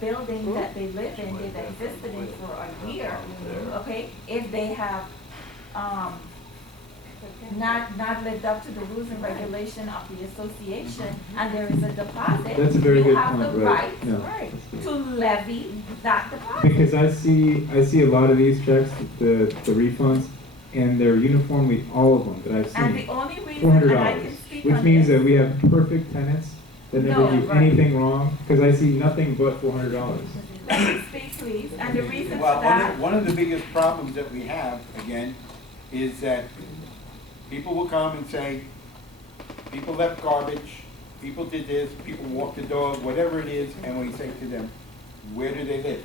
building that they live in, they've existed in for a year, okay? If they have, not lived up to the rules and regulation of the association, and there is a deposit, That's a very you good have point, the right? right, No. right, to levy that deposit. Because I see a lot of these checks, the refunds, and they're uniformly, all of them that I've And the seen, only reason, $400, and I can speak which on means this, that we have perfect tenants that never No, do right. anything wrong, because I see nothing but $400. let me speak please, and the reason Well, for that, one of the biggest problems that we have, again, is that people will come and say, people left garbage, people did this, people walked the dog, whatever it is, and we say to them, where do they live?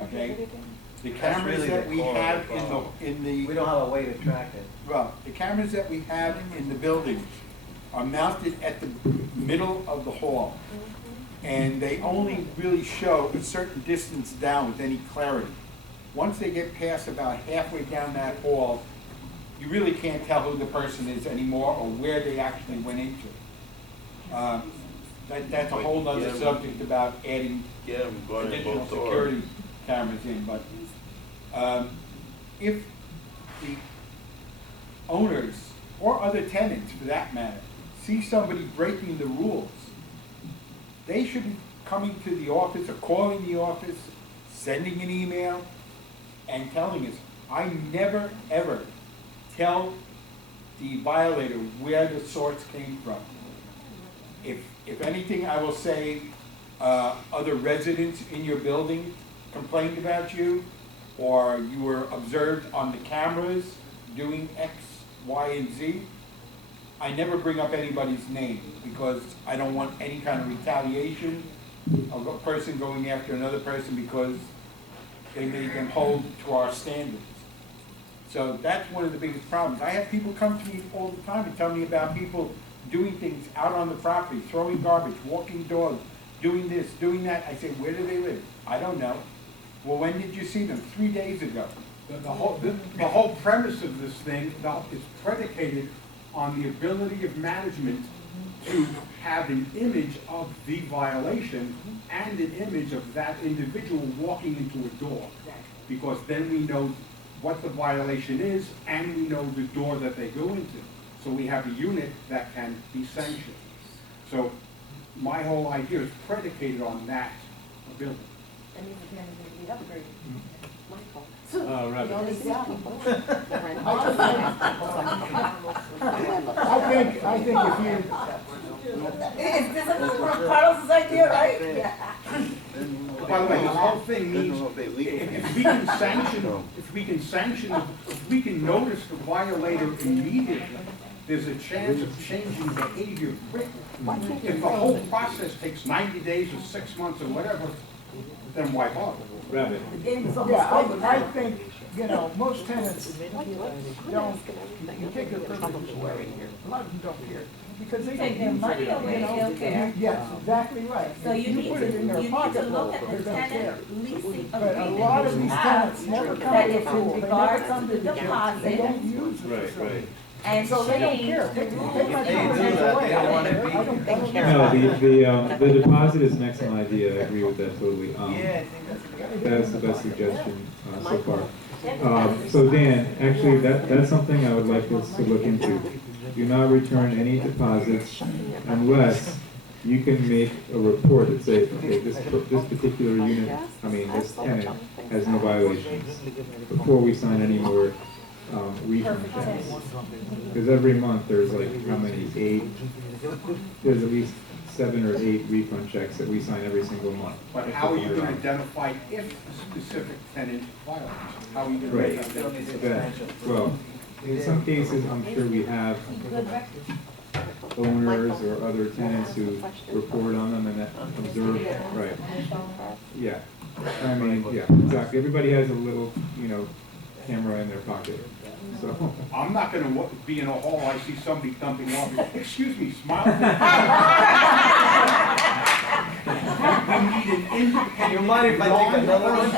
Okay? The cameras really that the we core of the have problem. in the. We don't have a way to track it. Well, the cameras that we have in the buildings are mounted at the middle of the hall. And they only really show a certain distance down with any clarity. Once they get past about halfway down that hall, you really can't tell who the person is anymore or where they actually went into. That's a whole other subject about adding additional security cameras in, but if the owners, or other tenants for that matter, see somebody breaking the rules, they should be coming to the office or calling the office, sending an email, and telling us. I never, ever tell the violator where the source came from. If anything, I will say other residents in your building complained about you, or you were observed on the cameras doing X, Y, and Z. I never bring up anybody's name because I don't want any kind of retaliation of a person going after another person because they made them hold to our standards. So that's one of the biggest problems. I have people come to me all the time and tell me about people doing things out on the property, throwing garbage, walking dogs, doing this, doing that. I say, where do they live? I don't know. Well, when did you see them? 3 days ago. The whole premise of this thing is predicated on the ability of management to have an image of the violation and an image of that individual walking into a door. Because then we know what the violation is and we know the door that they go into. So we have a unit that can be sanctioned. So my whole idea is predicated on that ability. That means the cameras need to be upgraded. I think if you, This is Carlos's idea, right? Yeah. By the way, this whole thing means, if we can notice the violator immediately, there's a chance of changing behavior quickly. If the whole process takes 90 days or 6 months or whatever, then why bother? Rabbit. I think, most tenants don't, you take their privileges away. A lot of them don't care. Because they Take don't their use money it, away, they don't care. Yes, exactly right. so you need put it in their to look pocketbook, at they're the gonna care. tenant leasing But a agreement lot of you these have, tenants never come that to is the pool. in They regards never come to the to the church. They deposit, don't use the Right, facility. right. and So they don't change care. the Take rules. my They do privileges that. away. They don't want to be I don't here. care. No, the deposit is an excellent idea, I agree with that totally. Yeah, I think that's a good idea. That's the best suggestion so far. So Dan, actually, that's something I would like us to look into. Do not return any deposits unless you can make a report that says, okay, this particular unit, this tenant has no violations before we sign any more refund checks. Because every month there's like, how many, 8? There's at least 7 or 8 refund checks that we sign every single month. But how are you going to identify if a specific tenant violates? How are you going to Right. identify? That, well, in some cases, I'm sure we have owners or other tenants who report on them and that observe, right. Yeah, yeah, exactly. Everybody has a little, camera in their pocket, so. I'm not going to be in a hall, I see somebody dumping off, excuse me, smile. We need an independent. You mind if I take another one?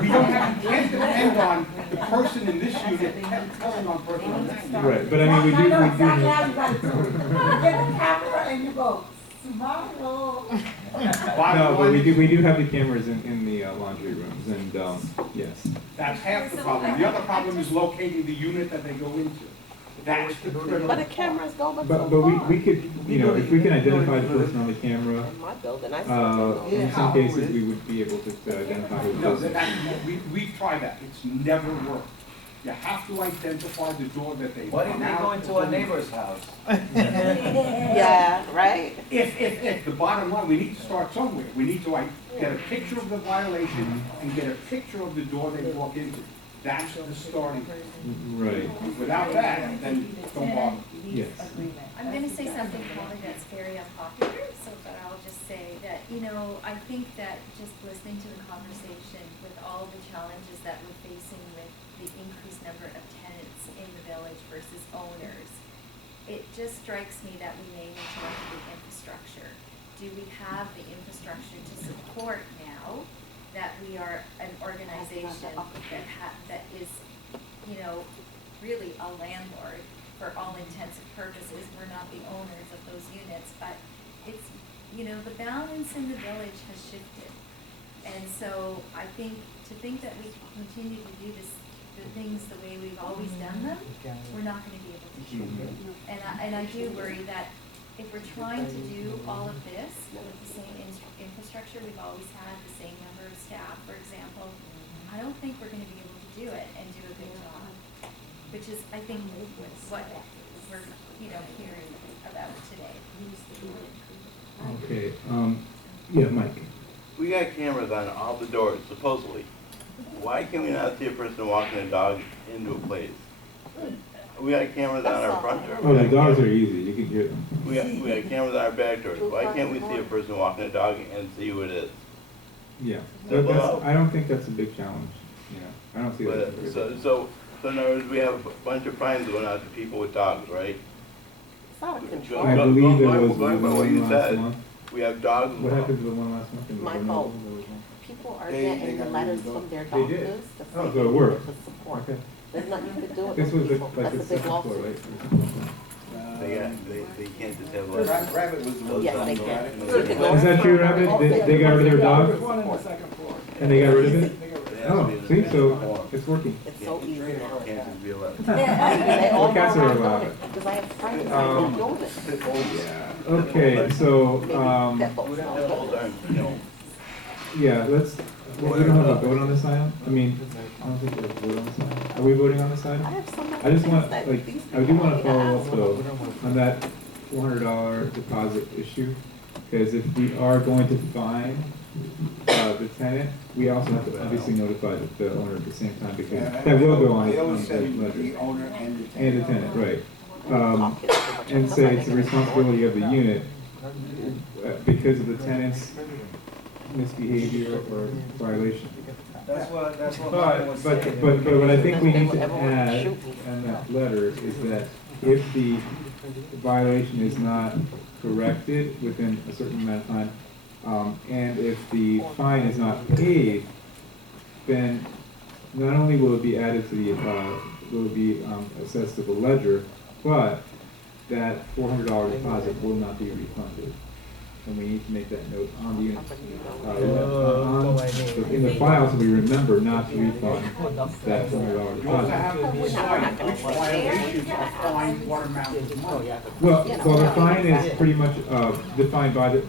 We don't have, can't depend on the person in this unit telling on person on that unit. Right, but I mean, we do. Get the camera and you go, smile. No, but we do have the cameras in the laundry rooms, and, yes. That's half the problem. The other problem is locating the unit that they go into. That's the critical. But the cameras go but so But far. we could, you know, if we can identify the person on the camera, In my building, I still don't know. in some cases, we would be able to identify who it No, was. we've tried that. It's never worked. You have to identify the door that they. Why didn't come they out go into of. our neighbor's house? Yeah, right? If the bottom line, we need to start somewhere. We need to get a picture of the violation and get a picture of the door they walk into. That's the starting point. Right, Without that, then don't bother. yes. I'm gonna say something probably that's very unpopular, so, but I'll just say that, you know, I think that just listening to the conversation with all the challenges that we're facing with the increased number of tenants in the village versus owners, it just strikes me that we may need to look at the infrastructure. Do we have the infrastructure to support now that we are an organization that is, you know, really a landlord for all intents and purposes? We're not the owners of those units, but it's, you know, the balance in the village has shifted. And so I think, to think that we can continue to do this, the things the way we've always done them, we're not gonna be able to do it. And I do worry that if we're trying to do all of this with the same infrastructure, we've always had the same number of staff, for example, I don't think we're gonna be able to do it and do a good job. Which is, I think, what we're, you know, hearing about today. Okay, yeah, Mike. We got cameras on all the doors, supposedly. Why can we not see a person walking a dog into a place? We got cameras on our front door. Oh, the dogs are easy, you can hear them. We got cameras on our back doors. Why can't we see a person walking a dog and see who it is? Yeah, I don't think that's a big challenge, you know, I don't see that. as a big- So in other words, we have a bunch of fines going out to people with dogs, right? It's out of control. I believe there was Going by what one you last said, month. we have dogs. What happened to the one last month? There was Michael. another one, there was one. People are They getting the got letters rid of from their They did? doctors to Oh, say so it worked. to support. Okay. There's nothing you can do with This those was people. like That's the a big second floor, lawsuit. right? They can't just have Rabbit was the one. Yes, they that- can. Rabbit. You can go Is that true, Rabbit? They got rid of their dog? There's one on the second floor. And they got rid of it? It has to Oh, be in the see, so form. it's working. It's so easy now. Can't just be allowed. They all What cats know are how to allowed? do it, because I have friends that Um, don't do it. Yeah, okay, so, Pit bulls Pit don't do bulls it. aren't, you know, yeah, we don't have a vote on this item? I mean, I don't think we have a vote on this item. Are we voting on this item? I have so many I just things want, that like, these I do people wanna need to follow ask. up though, on that $400 deposit issue. Because if we are going to fine, the tenant, we also have to obviously notify the owner at the same time, because Yeah, that will go on They the always say the ledger. owner and the tenant. And the tenant, right. Talk it over to And them, say they it's the can responsibility of the afford it. unit, because of the tenant's misbehavior or violation. That's what Michael was saying. But what I think we need to Everyone add shoot me. in that letter is that if the violation is not corrected within a certain amount of time, and if the fine is not paid, then not only will it be added to the, will it be assessed to the ledger, but that $400 deposit will not be refunded. And we need to make that note on the unit, in the file, so we remember not to refund that $400 You also deposit. have to decide which violations are fined what amount of money. Well, the fine is pretty much, defined by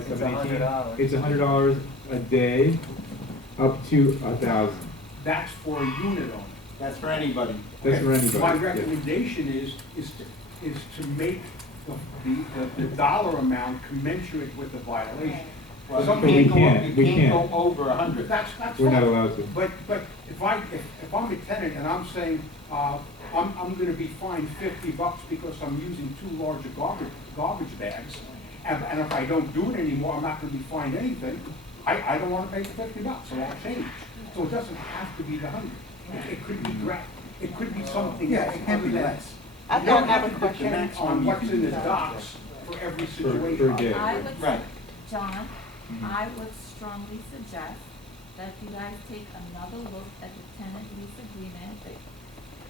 718. $100. It's $100 a day, up to 1,000. That's for a unit owner. That's for anybody. That's for anybody. My yeah. recommendation is to make the dollar amount commensurate with the violation. Well, Some But we people- can't. You can't go over 100. That's We're not fine. allowed to. But if I'm a tenant and I'm saying, I'm gonna be fined $50 because I'm using too large a garbage bags, and if I don't do it anymore, I'm not gonna be fined anything, I don't wanna pay the $50, so I'll change. So it doesn't have to be the 100. It could be it could be something. Yeah, it can be other than- less. I've You got don't have another to question. depend on what's in the docks for every Per situation. day. I would, Right. John, I would strongly suggest that you guys take another look at the tenant lease agreement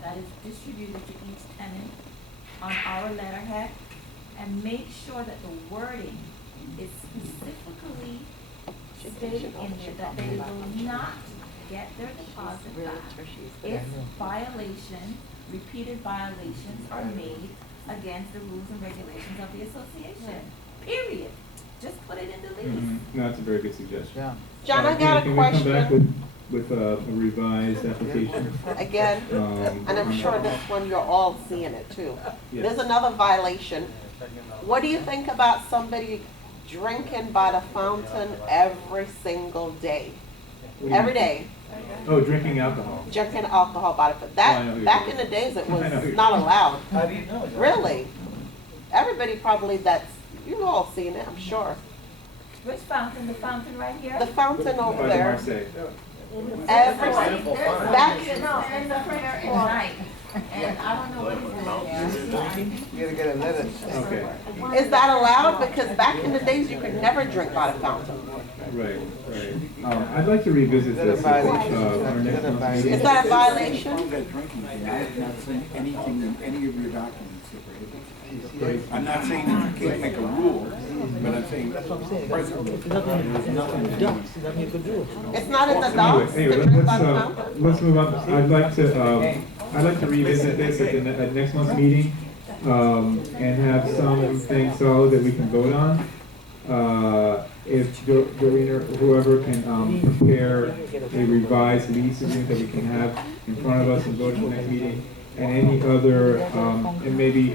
that is distributed to each tenant on our letterhead, and make sure that the wording is specifically stated in there that they will not get their deposit back if violations, repeated violations are made against the rules and regulations of the association, period. Just put it in the lease. No, that's a very good suggestion. John, I got a Can we come back question. with a revised application? Again, and I'm sure this one you're all seeing it too. There's another violation. What do you think about somebody drinking by the fountain every single day? Every day, Oh, drinking alcohol. drinking alcohol by the fountain. Oh, I know who That, you're back talking in the days, it I know who was you're not talking allowed. How do you know? John? Really? Everybody probably you've all seen it, I'm sure. Which fountain? The fountain right here? The fountain over By the there, Marseille. every, Wonderful There's fun. back, no, in the prayer at night, and I don't know what he's doing there. You gotta get a minute. Okay, is that allowed? Because back in the days, you could never drink by the fountain. right. I'd like to revisit this at our next month's meeting. Is that a violation? That drinking thing, I have not seen anything in any of your documents that prohibit it. I'm not saying that you can't make a rule, but I'm saying presently, there's nothing to do. It's not in the docs to Anyway, drink by the fountain? let's move on. I'd like to revisit this at next month's meeting, and have some things solid that we can vote on. If Doreen or whoever can, prepare a revised lease agreement that we can have in front of us and vote at the next meeting. And any other, and maybe,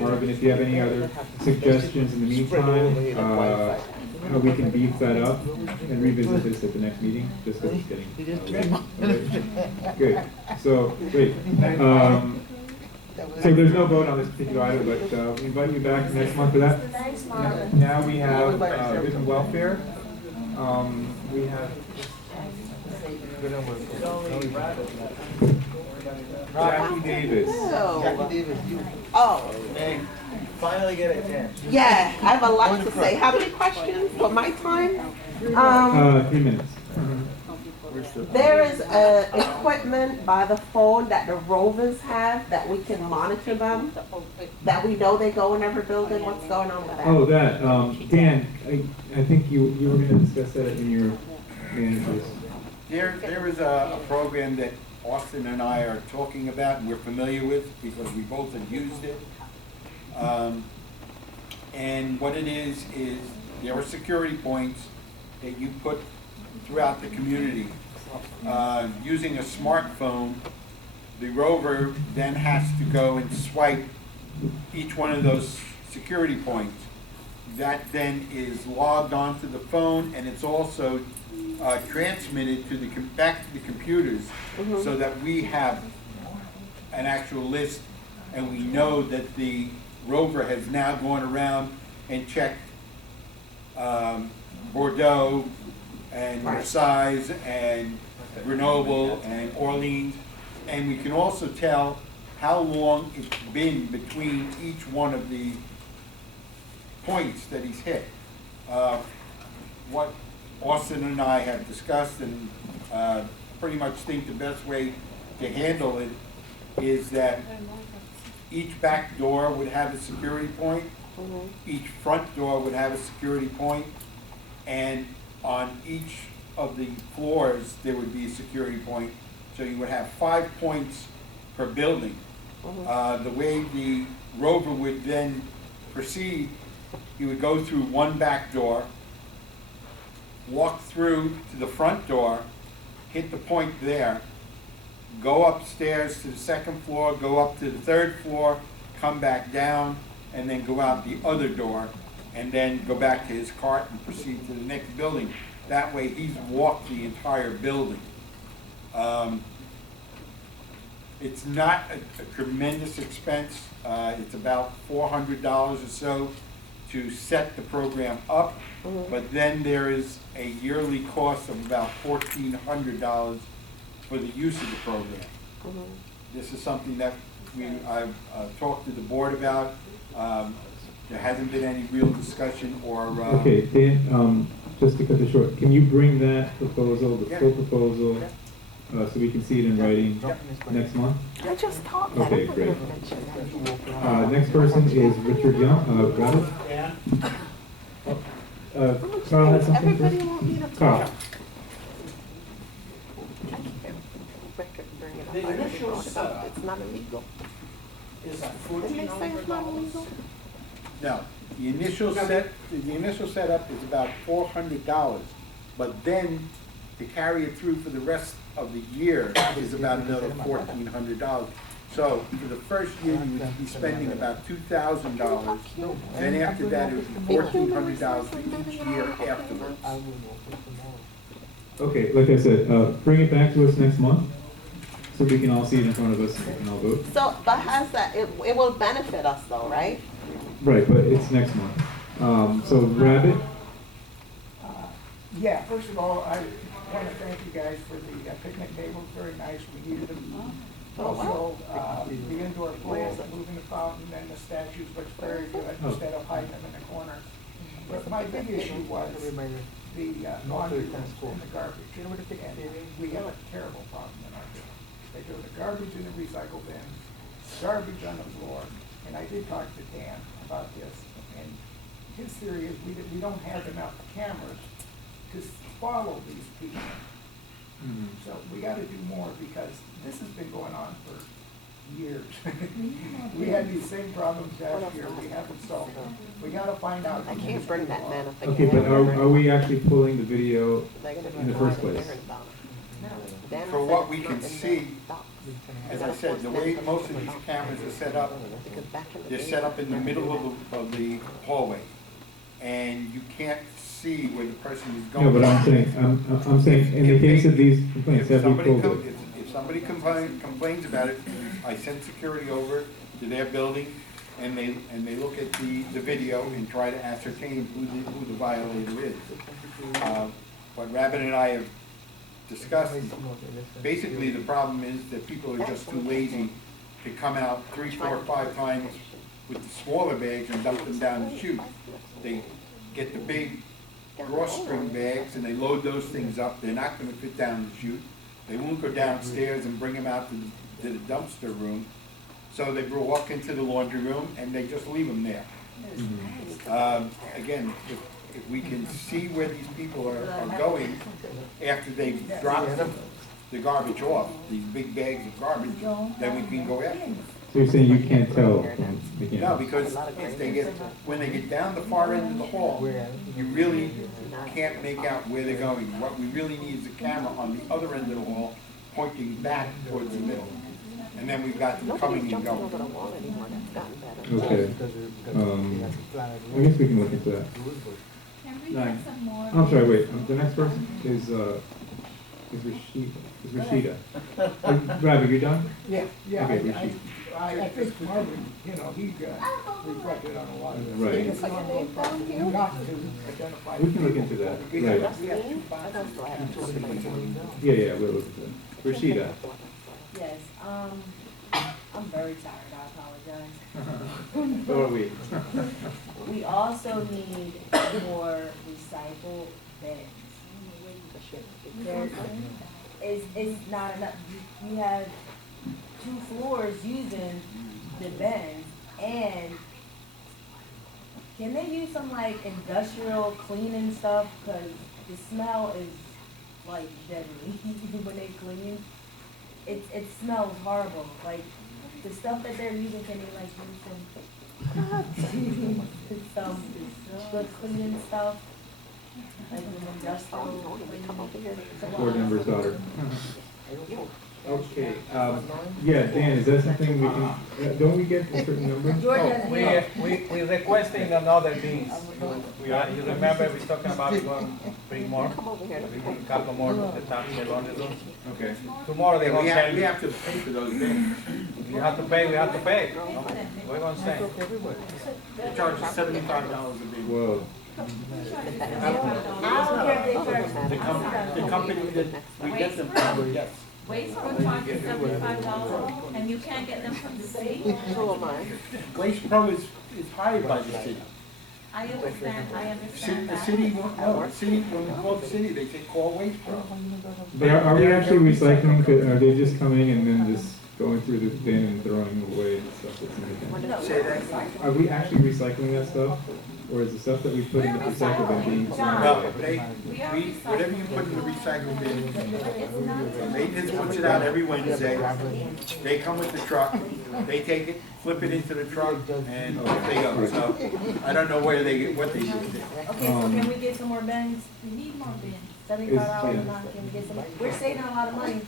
Marvin, if you have any other suggestions in the meantime, how we can beef that up and revisit this at the next meeting, just because it's getting. Good, so, great. So there's no vote on this particular item, but we invite you back next month for that. Thanks, Marvin. Now we have written welfare. We have Jackie Davis. No. Davis, you, Oh, hey, finally get a chance. yeah, I have a lot to say. How many questions for my time? 3 minutes. There is equipment by the phone that the Rovers have that we can monitor them, that we know they go in every building. What's going on with that? Oh, that, Dan, I think you were gonna discuss that in your managers. There is a program that Austin and I are talking about and we're familiar with because we both have used it. And what it is there are security points that you put throughout the community. Using a smartphone, the rover then has to go and swipe each one of those security points. That then is logged onto the phone and it's also transmitted to back to the computers so that we have an actual list and we know that the rover has now gone around and checked Bordeaux and Versailles and Grenoble and Orleans, and we can also tell how long it's been between each one of the points that he's hit. What Austin and I have discussed and pretty much think the best way to handle it is that each back door would have a security point, each front door would have a security point, and on each of the floors there would be a security point. So you would have 5 points per building. The way the rover would then proceed, he would go through one back door, walk through to the front door, hit the point there, go upstairs to the second floor, go up to the third floor, come back down, and then go out the other door, and then go back to his cart and proceed to the next building. That way he's walked the entire building. It's not a tremendous expense. It's about $400 or so to set the program up, but then there is a yearly cost of about $1,400 for the use of the program. This is something that I've talked to the board about. There hasn't been any real discussion or... Okay, Dan, just to cut this short, can you bring that proposal, the full proposal, so we can see it in writing next month? I just talked. Okay, great. Next person is Richard Young, got it? Carl had something Everybody first? want me to Carl. talk. I can't bring it up. The I already initial brought it up. setup It's not illegal. Is that Didn't they say it's not illegal? No, the initial setup is about $400, but then to carry it through for the rest of the year is about another $1,400. So for the first year, you would be spending about $2,000. Then after that, it would be $1,400 for each year afterwards. Okay, like I said, bring it back to us next month, so we can all see it in front of us and we can all vote. So, but has that, it will benefit us though, right? Right, but it's next month. So Rabbit, Yeah, first of all, I want to thank you guys for the picnic tables, very nice, we needed them. Also, the indoor pools, moving the fountain and the statues looks very good instead of hiding them in the corners. But my big issue was the laundry rooms and the garbage. And we have a terrible problem in our town. They throw the garbage in the recycle bins, garbage on the floor, and I did talk to Dan about this, and his theory is we don't have enough cameras to follow these people. So we gotta do more because this has been going on for years. We had these same problems last year, we haven't solved them. We gotta find out. I can't bring that man if I okay, but are we actually pulling the video in the first place? For what we can see, as I said, the way most of these cameras are set up, they're set up in the middle of the hallway. And you can't see where the person is going. No, but I'm saying, in the case of these complaints, have we pulled it? If somebody complains about it, I send security over to their building, and they look at the video and try to ascertain who the violator is. What Rabbit and I have discussed, basically the problem is that people are just too lazy to come out 3, 4, 5 times with the smaller bags and dump them down the chute. They get the big drawstring bags and they load those things up. They're not going to fit down the chute. They won't go downstairs and bring them out to the dumpster room. So they walk into the laundry room and they just leave them there. Again, if we can see where these people are going after they've dropped the garbage off, these big bags of garbage, then we can go after them. So you're saying you can't tell from the camera? No, because when they get down the far end of the hall, you really can't make out where they're going. What we really need is a camera on the other end of the hall, pointing back towards the middle. And then we've got them coming and going. Okay. I guess we can look into that. Can we get some more? I'm sorry, wait, the next person is Rashida. Rabbit, you done? Yeah, Okay, I think Marvin, he reflected on a lot of this. Right. It's not a problem not to identify. We can look into that, We right. have 2 boxes. Yeah, we'll look into that. Rashida. Yes, I'm very tired, I apologize. So are we. We also need more recycle bins. It's not enough, you have 2 floors using the bins, and can they use some like industrial cleaning stuff, cause the smell is like deadly when they clean. It smells horrible, like the stuff that they're using, can they like use some good cleaning stuff? Like an industrial cleaning. Board member's daughter. Okay, yeah, Dan, is that something we can, don't we get a certain number? We requesting another things. You remember we talking about we going to bring more? We bring a couple more to the top, the laundry room. Okay. Tomorrow they gonna We send you. have to pay for those things. You have to pay, we have to pay. We're gonna send. They charge us $75 a day. Whoa. I don't care if they charge. The company that we get them from, yes. Waste Pro charges $75, and you can't get them from the city? Who am I? Waste Pro is hired by the city. I understand The that. city, when we call the city, they say call Waste Pro. But are we actually recycling, are they just coming and then just going through the bin and throwing away the stuff that's in the bin. No. Say that. Are we actually recycling that stuff? Or is the stuff that we put in the recycle bin being thrown No, away? whatever you put in the recycle bin, maintenance puts it out every Wednesday. They come with the truck, they take it, flip it into the truck, and off they go. So, I don't know what they do with it. Okay, so can we get some more bins? We need more bins. $75 a month, can we get some? We're saving a lot of money.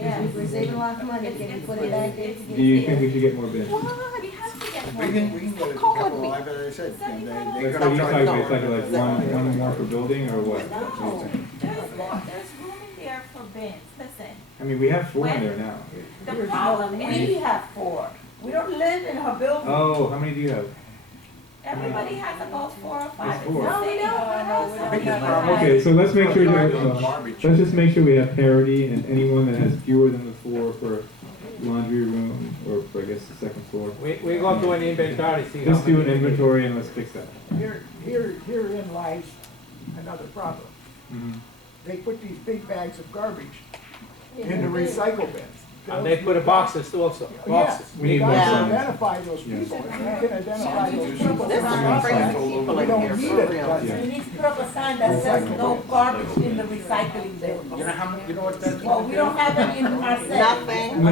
Yeah, we're saving a lot of money, can we put it back there? Do you think we should get more bins? We have to get more We bins. can go to a couple, like I said, they're So gonna you charge. like one more per building or what? No, there's room in there for bins. Listen, I mean, we have 4 in there now. the problem We is, have 4. We don't live in her building. Oh, how many do you have? everybody has about 4 or 5. There's 4. No, we don't. Biggest problem- Okay, so let's make sure that, Garbage. let's just make sure we have parity, and anyone that has fewer than the 4 for laundry room, or for, I guess, the second floor. We go to an inventory, see how Let's do an many- inventory and let's fix that. Herein lies another problem. Mhm. They put these big bags of garbage in the recycle bins. And they put a boxes too also, Yeah, boxes. We need you more gotta signs. identify those people. If you can identify those people. This is Yeah. crazy people We in don't here, need for it. real. Yeah. We need to put up a sign that says no garbage in the recycling bin. You know how many, you know what that's? Well, we don't have any in our set. Nothing. No,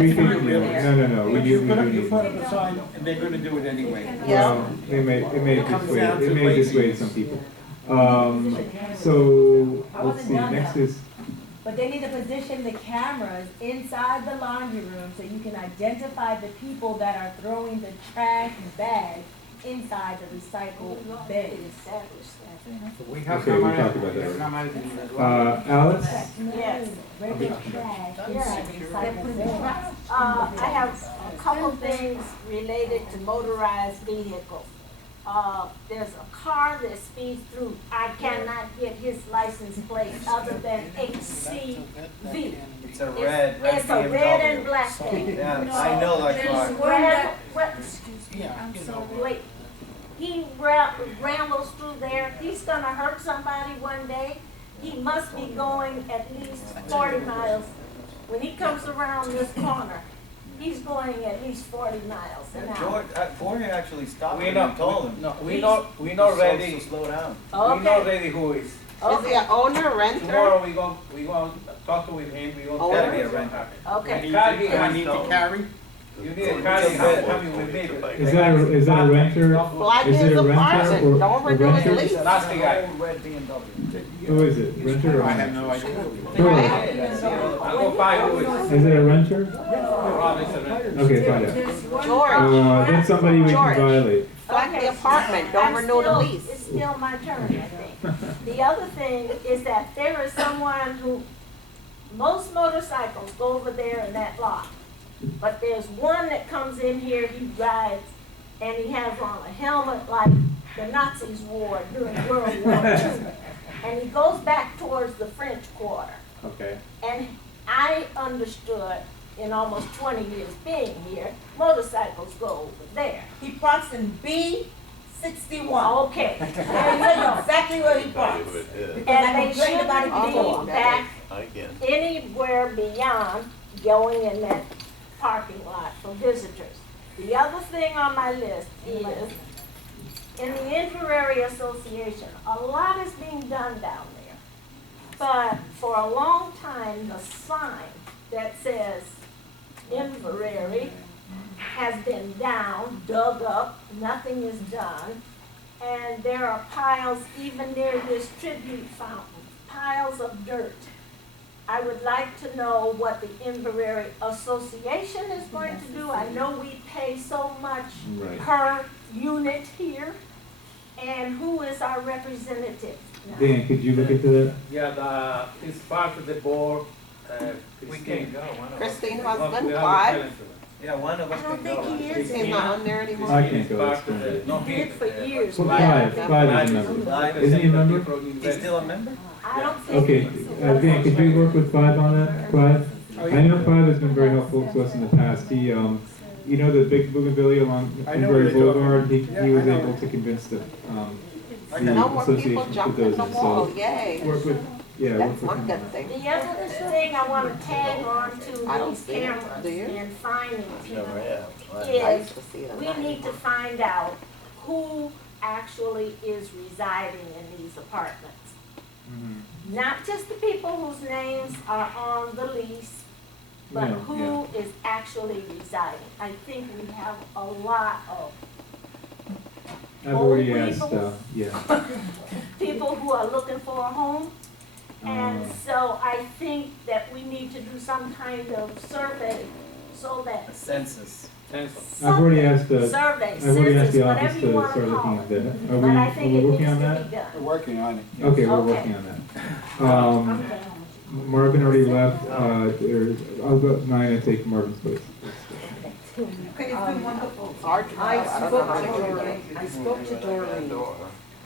we can, no, we You do put up, you need. put up a sign, and they're gonna do it anyway. Yeah. Well, it may Comes dissuade, down it to may lazy. dissuade some people. So, let's see, next is, But they need to position the cameras inside the laundry room so you can identify the people that are throwing the trash bag inside the recycle bin. We have Okay, we cameras. talked about that We have already. cameras. Alex? Yes. Regular trash inside the recycle bin. I have a couple things related to motorized vehicles. There's a car that speeds through, I cannot get his license plate other than HCV. It's a red It's a red and black thing. Yeah, I know that car. There's what, excuse me, I'm so late. He rambles through there, he's gonna hurt somebody one day. He must be going at least 40 miles. When he comes around this corner, he's going at least 40 miles an hour. George actually stopped We him know, and told him. no, we know already, To slow down. we know Okay, already who is. Is he an owner, renter? Tomorrow we go talk with him, we go Oh, tell gotta him. be a renter. okay. I need to carry. You need a car, you have coming with me. Is that a renter? Like Is it his a renter apartment, or don't a renew his renter? lease. That's the guy. Old red BMW. Who is it, renter or I owner? have no idea. Sure. I'll go find who is. Is it a renter? Rob is a renter. Okay, find out. There's one. George, That's somebody we George. can violate. like the apartment, don't I'm renew the still- lease. It's still my turn, I think. The other thing is that there is someone who, most motorcycles go over there in that lot. But there's one that comes in here, he drives, and he has on a helmet like the Nazis wore during World War II. And he goes back towards the French Quarter. Okay. And I understood in almost 20 years being here, motorcycles go over there. He parks in B61. Okay. I can tell you exactly where he parks. And I they complained about it shouldn't before. be back I guess. anywhere beyond going in that parking lot for visitors. The other thing on my list is, in the Inverary Association, a lot is being done down there. But for a long time, the sign that says Inverary has been down, dug up, nothing is done. And there are piles, even near this tribute fountain, piles of dirt. I would like to know what the Inverary Association is going to do. I know we pay so much Right. per unit here. And who is our representative? now? Dan, could you look into that? Yeah, it's part of the board, We Christine. can go, one of us. Christine Well, husband, we have a Clive, challenge to that. Yeah, one of us I don't can think go. he is he's in not there. on there anymore. I Christine can't is go, part it's of the- fine. no, He did for years. Well, Clive. Clive is a member. Clive Isn't he a member? He's still a member? I don't think. Okay, Dan, could you work with Clive on that, Clive? I know Clive has been very helpful to us in the past. He, you know the big bougainvillea along I know Inverary what you're talking Boulevard? about. He was Yeah, I know. able to convince the No more association people to put jumping those the in, wall, so yay. work with Yeah, That's we'll one put good him on. thing. The other thing I wanna tag on I to don't these see it. cameras Do you? and finding Never people have. I is, used to see it. we need to find out who actually is residing in these apartments. Mhm. Not just the people whose names are on the lease, but Yeah, who is actually residing. I think we have a lot of I've already old asked, people. yeah. people who are looking for a home. And Uh, so I think that we need to do some kind of survey so that Census. I've already asked, survey, I've already asked census, the office whatever you to wanna start looking call at it. that. Are But I we think it working needs on to that? be done. We're working on it. yes. Okay, we're Okay. working on that. Marvin already left, I'll go at 9 and take Marvin's place. Okay, it's been wonderful. Hard to know. I don't know how to do it. I spoke to Doreen,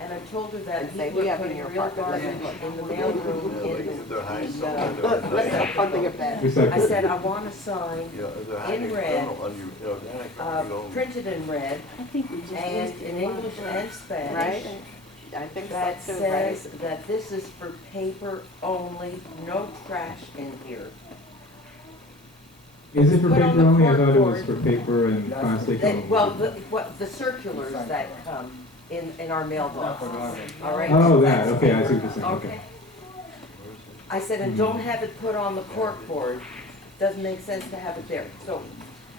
and I told her that And say, people we are have in putting your real apartment. garbage in the mailroom If they're high school, Let's have something of that. I Recycle. said, I want a sign, Yeah, if they're high in school, red, organic, you go. printed in red, and in English and Spanish. Right? I think That so too, right? says that this is for paper only, no trash in here. Is it for Put on paper the only? I thought it was corkboard. for paper and plastic. That, only. well, the circulars that come in our mailbox, all right? Oh, that, okay, I see what you're saying, okay. Okay. I said, and don't have it put on the corkboard, doesn't make sense to have it there. So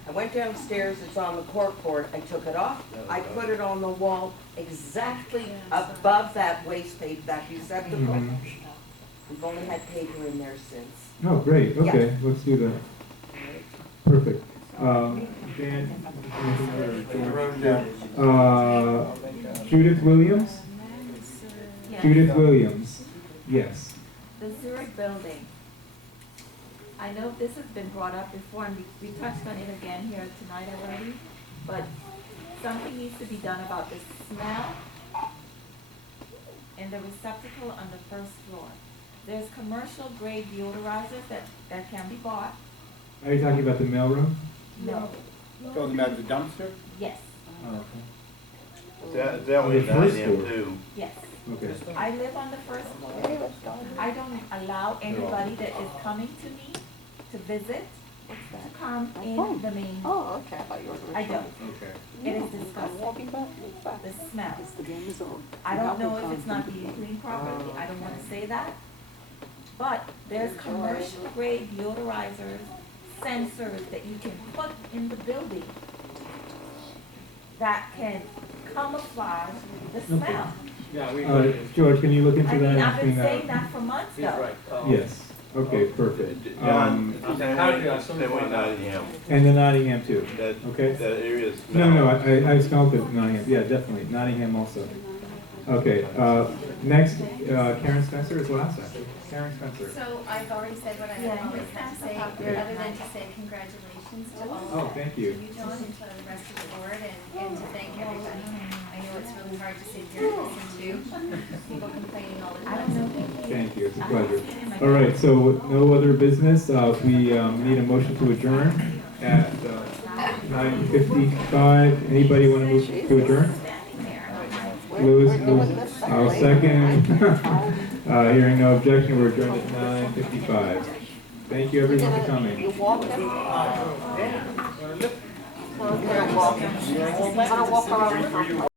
I went downstairs, it's on the corkboard, I took it off, I put it on the wall exactly above that waste paper, that receptacle. Mhm. We've only had paper in there since. Oh, great, okay, let's do that. Perfect. Dan, Judith Williams? Yes. Judith Williams, yes. The Zurich building. I know this has been brought up before, and we touched on it again here tonight already, but something needs to be done about the smell in the receptacle on the first floor. There's commercial grade deodorizers that can be bought. Are you talking about the mailroom? No. Talking about the dumpster? Yes, Oh, okay. That On was the first 9 a.m. floor. too. yes. Okay. I live on the first floor. I don't allow anybody that is coming to me to visit to come in the main. Oh, okay, I thought you were. I don't. Okay. It is disgusting. The smell. I don't know if it's not being cleaned properly. I don't wanna say that. But there's commercial grade deodorizers, sensors that you can put in the building that can camouflage the smell. Yeah, George, can you look into I that? mean, and I've been clean that saying up? that for months now. Yes, okay, perfect. John, same way Nottingham. And the Nottingham too, That, okay? that area is. No, I smelled it, Nottingham, yeah, definitely, Nottingham also. Okay, next, Karen Spencer is last, actually. Karen Spencer. So I've already said what I always had to say, other than to say congratulations to all Oh, of thank to you. you, John, and to the rest of the board, and to thank everybody. I know it's really hard to sit here and listen to people complaining all the I time. don't know. Thank you, it's a pleasure. All right, so no other business, we need a motion to adjourn at 9:55. Anybody want to move to adjourn? Louis moves, I'll second. Hearing no objection, we're adjourned at 9:55. Thank you everyone for coming. You walking? I'm gonna walk around.